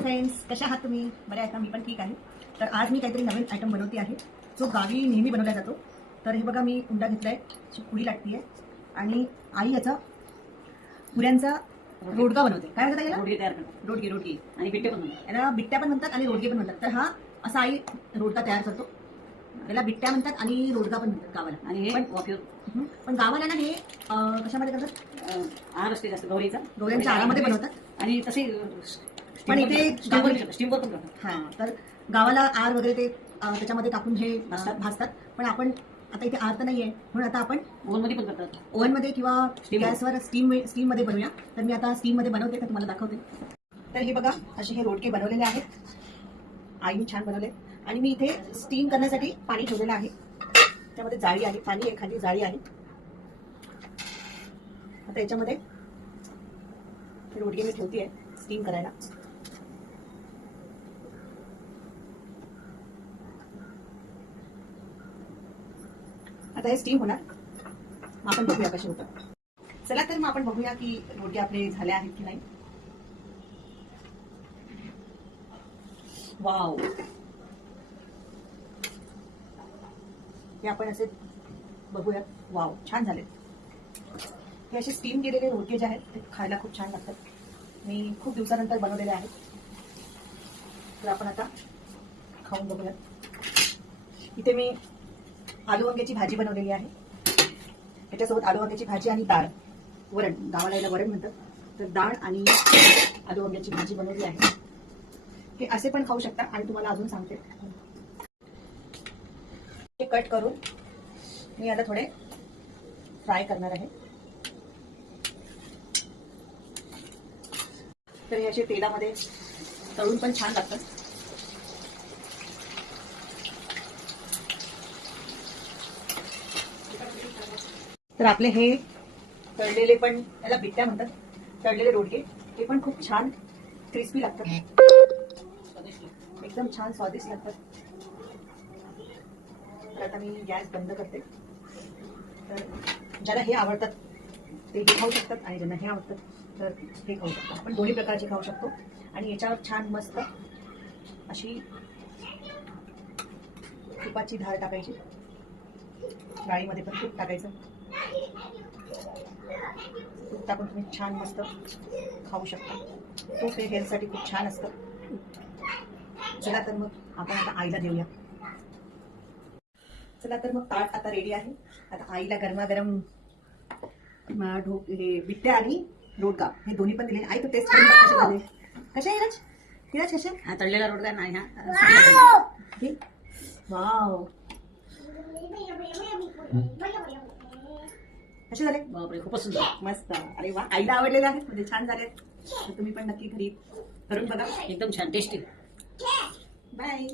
Friends, कशा आहात तुम्ही? बरे आहेत ना? मी पण ठीक आहे. तर आज मी काहीतरी नवीन आयटम बनवते आहे जो गावी नेहमी बनवला जातो. तर हे बघा, मी उंडा घेतलाय, पुरी लागते आहे आणि आई याचा पुऱ्यांचा रोडगा बनवते. काय म्हणतात याला? रोडगे तयार करतात. रोडगे आणि बिट्टे पण म्हणतात. याला बिट्ट्या पण म्हणतात आणि रोडगे पण म्हणतात. तर हा असा आई रोडगा तयार करतो. याला बिट्ट्या म्हणतात आणि रोडगा पण म्हणतात गावाला. आणि हे वाफेवर पण गावाला ना हे कशामध्ये करतात? आहार असते जास्त गौरीचा. गौऱ्यांच्या आरामध्ये बनवतात. आणि तसे पण इथे स्टीमवर पण करतात. हा, तर गावाला आर वगैरे ते त्याच्यामध्ये टाकून हे भाजतात. पण आपण आता इथे आर तर नाहीये, म्हणून आता आपण ओव्हनमध्ये पण करतात. ओव्हनमध्ये किंवा Steam गॅसवर स्टीम मध्ये बनवूया. तर मी आता स्टीम मध्ये बनवते, तर तुम्हाला दाखवते. तर हे बघा, असे हे रोडके बनवलेले आहेत. आईने छान बनवले. आणि मी इथे स्टीम करण्यासाठी पाणी ठेवलेलं आहे. त्यामध्ये जाळी आहे, पाणी आहे, खाली जाळी आहे. आता याच्यामध्ये हे रोडके मी ठेवते स्टीम करायला. आता हे स्टीम होणार. मग आपण बघूया कसे होतं. चला तर मग आपण बघूया की रोडगे आपले झाले आहेत की नाही. वाव, हे आपण असे बघूया. वाव, छान झाले. हे असे स्टीम केलेले रोडगे जे आहेत ते खायला खूप छान लागतात. मी खूप दिवसानंतर बनवलेले आहेत. तर आपण आता खाऊन बघूया. इथे मी आलू वांग्याची भाजी बनवलेली आहे. त्याच्यासोबत आलू वांग्याची भाजी आणि डाळ, वरण, गावाला याला वरण म्हणतात. तर डाळ आणि आलू वांग्याची भाजी बनवली आहे. हे असे पण खाऊ शकता. आणि तुम्हाला अजून सांगते, हे कट करून मी याला थोडे फ्राय करणार आहे. तर हे असे तेलामध्ये तळून पण छान लागतात. तर आपले हे तळलेले पण, त्याला बिट्ट्या म्हणतात, तळलेले रोडगे, हे पण खूप छान क्रिस्पी लागतात. एकदम छान स्वादिष्ट लागतात. तर आता मी गॅस बंद करते. तर ज्याला हे आवडतात ते हे खाऊ शकतात आणि ज्यांना हे आवडतात तर हे खाऊ शकतात. आपण दोन्ही प्रकारचे खाऊ शकतो. आणि याच्यावर छान मस्त अशी तुपाची धार टाकायची. डाळीमध्ये पण तूप टाकायचं. तूप टाकून तुम्ही छान मस्त खाऊ शकता. तूप हे हेल्थसाठी खूप छान असतं. चला तर मग आपण आता आईला देऊया. चला तर मग ताट आता रेडी आहे. आता आईला गरमागरम हे बिट्ट्या आणि रोडगा हे दोन्ही पण दिले. आई, तो टेस्ट करून बघ कसे झाले. कशा आहे धीरज? कशा? हा तळलेला रोडगा नाही. हा वाव, कसे झाले? बापरे, खूपच सुंदर, मस्त. अरे वा, आईला आवडलेले आहेत, म्हणजे छान झाले. तर तुम्ही पण नक्की घरी करून बघा. एकदम छान टेस्टी. बाय.